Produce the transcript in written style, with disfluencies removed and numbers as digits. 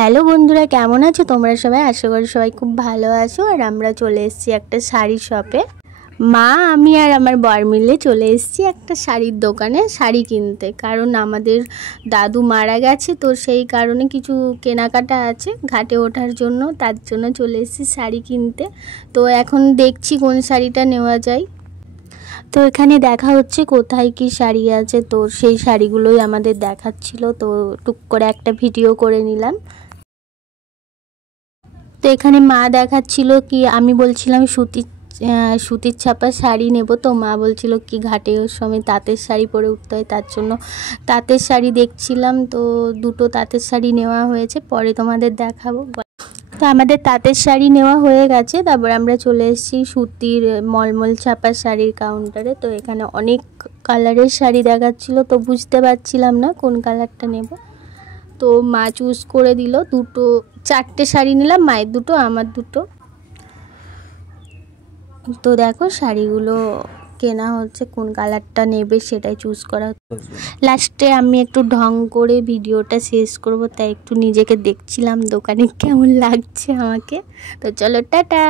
Hello বন্ধুরা, কেমন আছো তোমরা সবাই? আশা করি সবাই খুব ভালো আছো। আর আমরা চলে এসেছি একটা শাড়ি শপে। মা, আমি আর আমার বর মিলে চলে এসেছি একটা শাড়ির দোকানে শাড়ি কিনতে, কারণ আমাদের দাদু মারা গেছে, তো সেই কারণে কিছু কেনাকাটা আছে ঘাটে ওঠার জন্য, তার জন্য চলে এসেছি শাড়ি কিনতে। তো এখন দেখছি কোন শাড়িটা নেওয়া যায়। তো এখানে দেখা হচ্ছে কোথায় কি শাড়ি আছে, তো সেই শাড়িগুলোই আমাদের দেখাচ্ছিল, তো টুক করে একটা ভিডিও করে নিলাম। তো এখানে মা দেখাচ্ছিল কি, আমি বলছিলাম সুতির ছাপা শাড়ি নেব, তো মা বলছিল কি ঘাটে ওর সময় তাঁতের শাড়ি পরে উঠতে হয়, তার জন্য তাঁতের শাড়ি দেখছিলাম। তো দুটো তাঁতের শাড়ি নেওয়া হয়েছে, পরে তোমাদের দেখাবো। তো আমাদের তাঁতের শাড়ি নেওয়া হয়ে গেছে, তারপর আমরা চলে এসেছি সুতির মলমল ছাপা শাড়ির কাউন্টারে। তো এখানে অনেক কালারের শাড়ি দেখাচ্ছিল, তো বুঝতে পারছিলাম না কোন কালারটা নেব। তো মা চুজ করে দিল, চারটে শাড়ি নিলাম, মায়ের দুটো আমার দুটো। তো দেখো শাড়িগুলো কেনা হচ্ছে, কোন কালারটা নেবে সেটাই চুজ করা হচ্ছে। লাস্টে আমি একটু ঢং করে ভিডিওটা শেষ করব, তাই একটু নিজেকে দেখছিলাম দোকানে কেমন লাগছে আমাকে। তো চলো, টাটা।